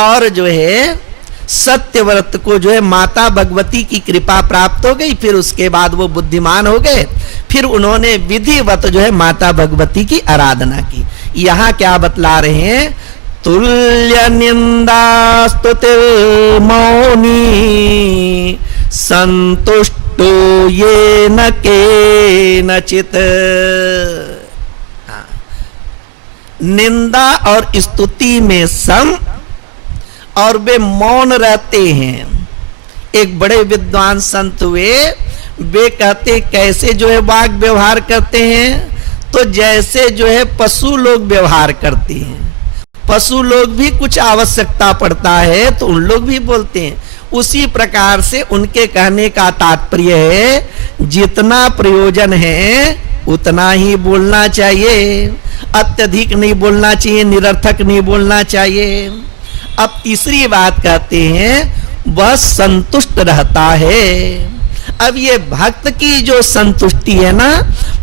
और जो है सत्यव्रत को जो है माता भगवती की कृपा प्राप्त हो गई। फिर उसके बाद वो बुद्धिमान हो गए, फिर उन्होंने विधिवत जो है माता भगवती की आराधना की। यहाँ क्या बतला रहे हैं, तुल्य निंदा स्तुतिर् मौनी संतुष्टो ये न केनचित्। निंदा और स्तुति में सम, और वे मौन रहते हैं। एक बड़े विद्वान संत हुए, वे कहते कैसे जो है वाग व्यवहार करते हैं, तो जैसे जो है पशु लोग व्यवहार करते हैं। पशु लोग भी कुछ आवश्यकता पड़ता है तो उन लोग भी बोलते हैं, उसी प्रकार से उनके कहने का तात्पर्य है जितना प्रयोजन है उतना ही बोलना चाहिए, अत्यधिक नहीं बोलना चाहिए, निरर्थक नहीं बोलना चाहिए। अब तीसरी बात कहते हैं वह संतुष्ट रहता है। अब ये भक्त की जो संतुष्टि है ना,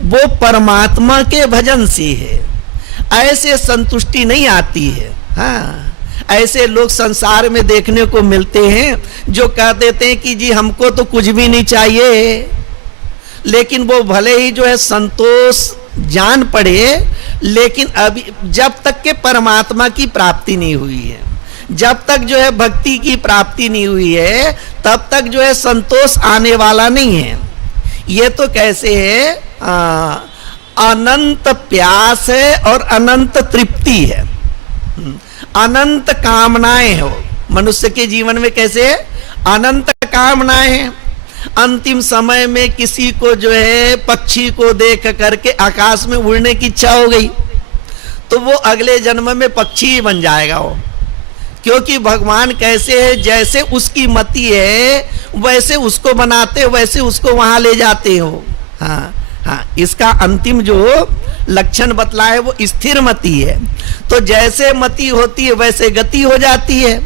वो परमात्मा के भजन से है, ऐसे संतुष्टि नहीं आती है। हाँ, ऐसे लोग संसार में देखने को मिलते हैं जो कह देते हैं कि जी हमको तो कुछ भी नहीं चाहिए, लेकिन वो भले ही जो है संतोष जान पड़े, लेकिन अभी जब तक के परमात्मा की प्राप्ति नहीं हुई है, जब तक जो है भक्ति की प्राप्ति नहीं हुई है, तब तक जो है संतोष आने वाला नहीं है। ये तो कैसे है, अनंत प्यास है और अनंत तृप्ति है, अनंत कामनाएं हो मनुष्य के जीवन में। कैसे है, अनंत कामनाएं हैं। अंतिम समय में किसी को जो है पक्षी को देख करके आकाश में उड़ने की इच्छा हो गई, तो वो अगले जन्म में पक्षी ही बन जाएगा वो, क्योंकि भगवान कैसे है, जैसे उसकी मति है वैसे उसको बनाते, वैसे उसको वहां ले जाते हो। हाँ हाँ, इसका अंतिम जो लक्षण बतलाए वो स्थिर मति है। तो जैसे मति होती है वैसे गति हो जाती है।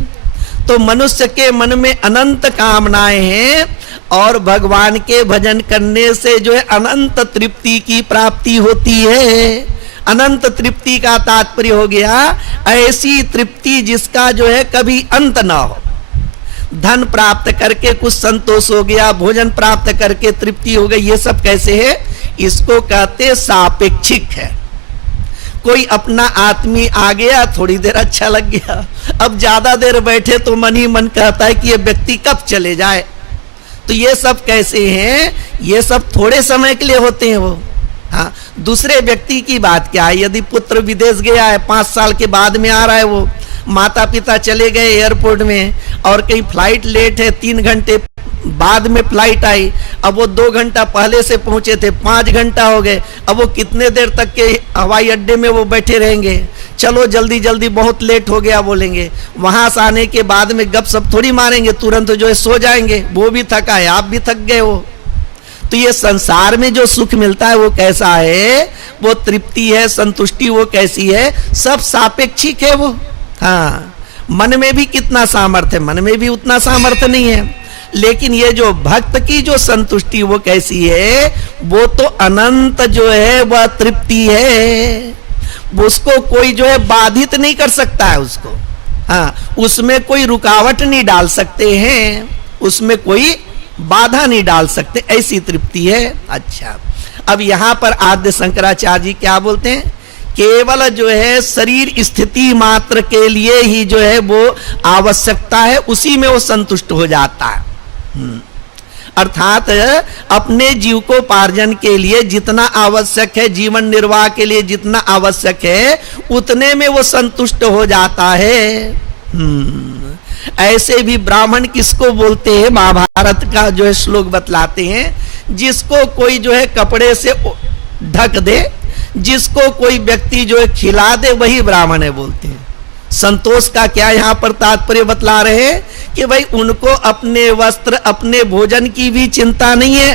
तो मनुष्य के मन में अनंत कामनाएं हैं और भगवान के भजन करने से जो है अनंत तृप्ति की प्राप्ति होती है। अनंत तृप्ति का तात्पर्य हो गया ऐसी तृप्ति जिसका जो है कभी अंत ना हो। धन प्राप्त करके कुछ संतोष हो गया, भोजन प्राप्त करके तृप्ति हो गई, ये सब कैसे है, इसको कहते सापेक्षिक है। कोई अपना आदमी आ गया, थोड़ी देर अच्छा लग गया, अब ज्यादा देर बैठे तो मन ही मन कहता है कि ये व्यक्ति कब चले जाए। तो ये सब कैसे हैं, ये सब थोड़े समय के लिए होते हैं वो। हाँ, दूसरे व्यक्ति की बात क्या है, यदि पुत्र विदेश गया है, 5 साल के बाद में आ रहा है, वो माता पिता चले गए एयरपोर्ट में और कहीं फ्लाइट लेट है, 3 घंटे बाद में फ्लाइट आई, अब वो 2 घंटा पहले से पहुंचे थे, 5 घंटा हो गए, अब वो कितने देर तक के हवाई अड्डे में वो बैठे रहेंगे। चलो जल्दी जल्दी, बहुत लेट हो गया बोलेंगे। वहां से आने के बाद में गपशप थोड़ी मारेंगे, तुरंत जो है सो जाएंगे। वो भी थका है, आप भी थक गए हो। तो ये संसार में जो सुख मिलता है वो कैसा है, वो तृप्ति है, संतुष्टि वो कैसी है, सब सापेक्षिक है वो। हाँ, मन में भी कितना सामर्थ्य है, मन में भी उतना सामर्थ्य नहीं है। लेकिन ये जो भक्त की जो संतुष्टि वो कैसी है, वो तो अनंत जो है वह तृप्ति है। उसको कोई जो है बाधित नहीं कर सकता है उसको। हाँ, उसमें कोई रुकावट नहीं डाल सकते हैं, उसमें कोई बाधा नहीं डाल सकते, ऐसी तृप्ति है। अच्छा, अब यहां पर आद्य शंकराचार्य जी क्या बोलते हैं, केवल जो है शरीर स्थिति मात्र के लिए ही जो है वो आवश्यकता है, उसी में वो संतुष्ट हो जाता है। अर्थात अपने जीविकोपार्जन के लिए जितना आवश्यक है, जीवन निर्वाह के लिए जितना आवश्यक है, उतने में वो संतुष्ट हो जाता है। ऐसे भी ब्राह्मण किसको बोलते हैं, महाभारत का जो है श्लोक बतलाते हैं, जिसको कोई जो है कपड़े से ढक दे, जिसको कोई व्यक्ति जो है खिला दे, वही ब्राह्मण है बोलते हैं। संतोष का क्या यहां पर तात्पर्य बतला रहे हैं कि भाई उनको अपने वस्त्र, अपने भोजन की भी चिंता नहीं है।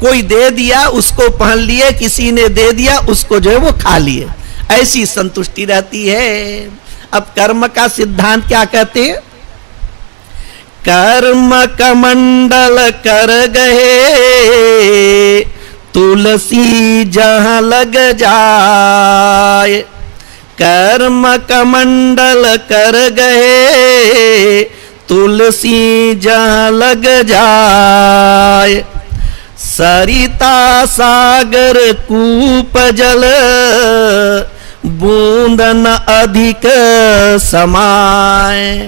कोई दे दिया उसको पहन लिए, किसी ने दे दिया उसको जो है वो खा लिए, ऐसी संतुष्टि रहती है। अब कर्म का सिद्धांत क्या कहते हैं, कर्म कमंडल कर गए तुलसी जहां लग जाए, कर्म कमंडल कर गए तुलसी जहां लग जाए, सरिता सागर कूप जल बूंद न अधिक समाए।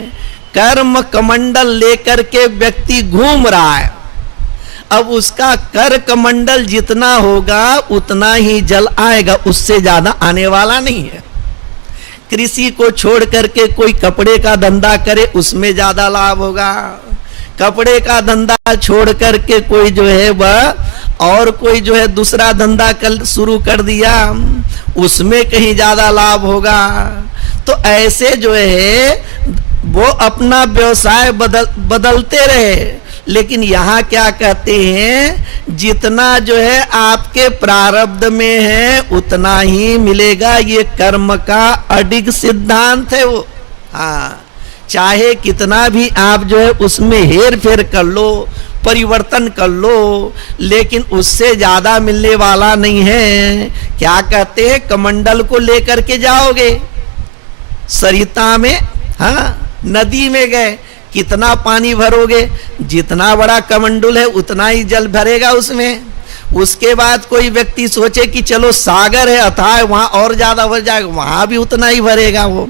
कर्म कमंडल लेकर के व्यक्ति घूम रहा है, अब उसका कर कमंडल जितना होगा उतना ही जल आएगा, उससे ज्यादा आने वाला नहीं है। कृषि को छोड़ करके कोई कपड़े का धंधा करे, उसमें ज्यादा लाभ होगा। कपड़े का धंधा छोड़ करके कोई जो है वह और कोई जो है दूसरा धंधा शुरू कर दिया, उसमें कहीं ज्यादा लाभ होगा। तो ऐसे जो है वो अपना व्यवसाय बदलते रहे। लेकिन यहाँ क्या कहते हैं, जितना जो है आपके प्रारब्ध में है उतना ही मिलेगा। ये कर्म का अडिग सिद्धांत है वो। हाँ, चाहे कितना भी आप जो है उसमें हेर फेर कर लो, परिवर्तन कर लो, लेकिन उससे ज्यादा मिलने वाला नहीं है। क्या कहते हैं, कमंडल को लेकर के जाओगे सरिता में, हाँ नदी में गए, कितना पानी भरोगे, जितना बड़ा कमंडल है उतना ही जल भरेगा उसमें। उसके बाद कोई व्यक्ति सोचे कि चलो सागर है अथाह, वहां और ज्यादा भर जाएगा, वहां भी उतना ही भरेगा। वो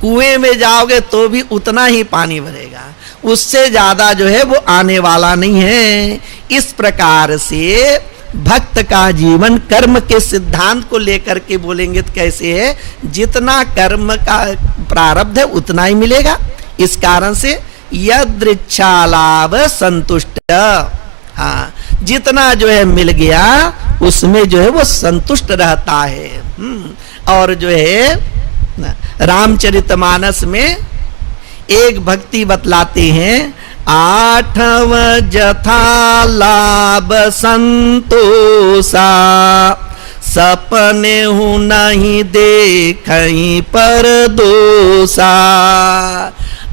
कुएं में जाओगे तो भी उतना ही पानी भरेगा, उससे ज्यादा जो है वो आने वाला नहीं है। इस प्रकार से भक्त का जीवन कर्म के सिद्धांत को लेकर के बोलेंगे तो कैसे है, जितना कर्म का प्रारब्ध है उतना ही मिलेगा। इस कारण से यदृच्छालाभ संतुष्ट, हाँ जितना जो है मिल गया उसमें जो है वो संतुष्ट रहता है। और जो है रामचरितमानस में एक भक्ति बतलाते हैं, आठव जथा लाभ संतोषा, सपने हूं नहीं देखई पर दोषा।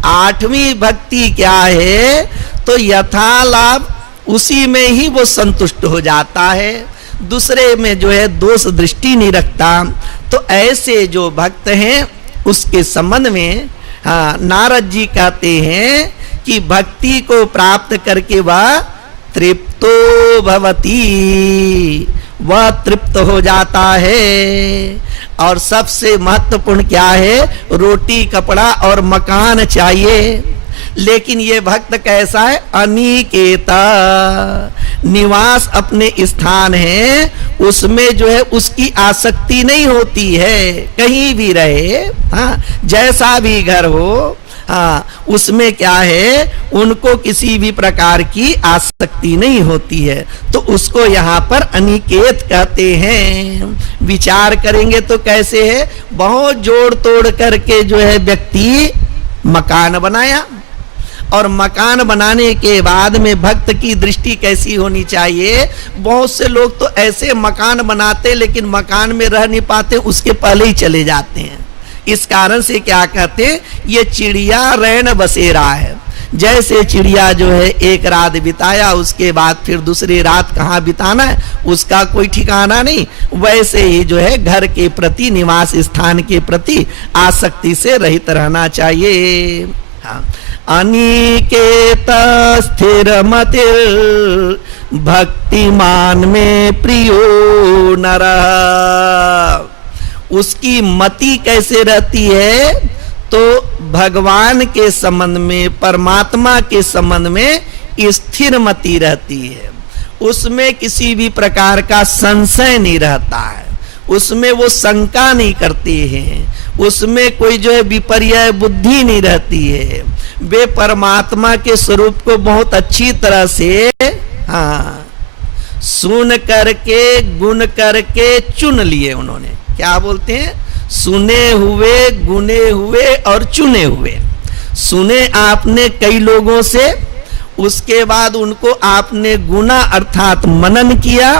आठवीं भक्ति क्या है, तो यथा लाभ उसी में ही वो संतुष्ट हो जाता है, दूसरे में जो है दोष दृष्टि नहीं रखता। तो ऐसे जो भक्त हैं उसके संबंध में हाँ नारद जी कहते हैं कि भक्ति को प्राप्त करके वह तृप्तो भवति, वह तृप्त हो जाता है। और सबसे महत्वपूर्ण क्या है, रोटी कपड़ा और मकान चाहिए। लेकिन ये भक्त कैसा है, अनिकेता, निवास अपने स्थान है, उसमें जो है उसकी आसक्ति नहीं होती है, कहीं भी रहे, हाँ जैसा भी घर हो, हाँ उसमें क्या है, उनको किसी भी प्रकार की आसक्ति नहीं होती है। तो उसको यहाँ पर अनिकेत कहते हैं। विचार करेंगे तो कैसे है, बहुत जोड़ तोड़ करके जो है व्यक्ति मकान बनाया, और मकान बनाने के बाद में भक्त की दृष्टि कैसी होनी चाहिए। बहुत से लोग तो ऐसे मकान बनाते लेकिन मकान में रह नहीं पाते, उसके पहले ही चले जाते हैं। इस कारण से क्या कहते हैं, ये चिड़िया रैन बसेरा है। जैसे चिड़िया जो है एक रात बिताया, उसके बाद फिर दूसरी रात कहाँ बिताना है उसका कोई ठिकाना नहीं, वैसे ही जो है घर के प्रति, निवास स्थान के प्रति आसक्ति से रहित रहना चाहिए। हाँ, अनिकेत स्थिर मतिर भक्तिमान में प्रियो नरः। उसकी मति कैसे रहती है, तो भगवान के संबंध में, परमात्मा के संबंध में स्थिर मति रहती है। उसमें किसी भी प्रकार का संशय नहीं रहता है, उसमें वो शंका नहीं करते हैं, उसमें कोई जो है विपर्य बुद्धि नहीं रहती है। वे परमात्मा के स्वरूप को बहुत अच्छी तरह से हाँ सुन करके, गुण करके चुन लिए उन्होंने। क्या बोलते हैं, सुने हुए, गुने हुए और चुने हुए। सुने आपने कई लोगों से, उसके बाद उनको आपने गुना अर्थात मनन किया,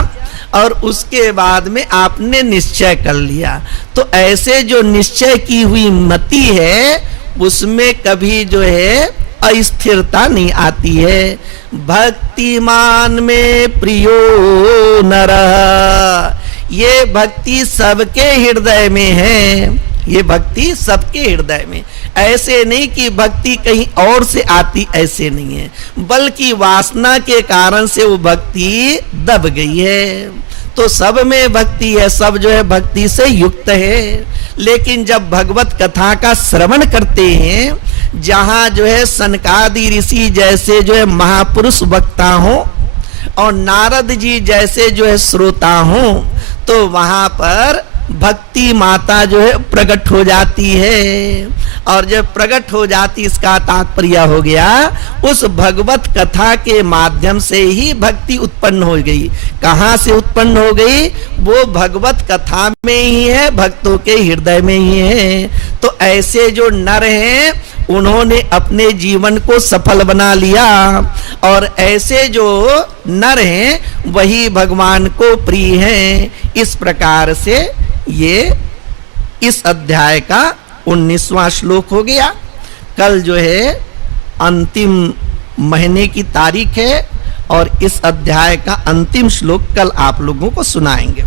और उसके बाद में आपने निश्चय कर लिया। तो ऐसे जो निश्चय की हुई मति है उसमें कभी जो है अस्थिरता नहीं आती है। भक्तिमान में प्रियो नरः, ये भक्ति सबके हृदय में है, ये भक्ति सबके हृदय में। ऐसे नहीं कि भक्ति कहीं और से आती, ऐसे नहीं है, बल्कि वासना के कारण से वो भक्ति दब गई है। तो सब में भक्ति है, सब जो है भक्ति से युक्त है। लेकिन जब भगवत कथा का श्रवण करते हैं, जहां जो है सनकादि ऋषि जैसे जो है महापुरुष वक्ता हो और नारद जी जैसे जो है श्रोता हो, तो वहां पर भक्ति माता जो है प्रकट हो जाती है, और जब प्रकट हो जाती इसका तात्पर्य हो गया उस भगवत कथा के माध्यम से ही भक्ति उत्पन्न हो गई। कहां से उत्पन्न हो गई? वो भगवत कथा में ही है, भक्तों के हृदय में ही है। तो ऐसे जो नर हैं उन्होंने अपने जीवन को सफल बना लिया, और ऐसे जो नर हैं वही भगवान को प्रिय हैं। इस प्रकार से ये इस अध्याय का 19वां श्लोक हो गया। कल जो है अंतिम महीने की तारीख है और इस अध्याय का अंतिम श्लोक कल आप लोगों को सुनाएंगे।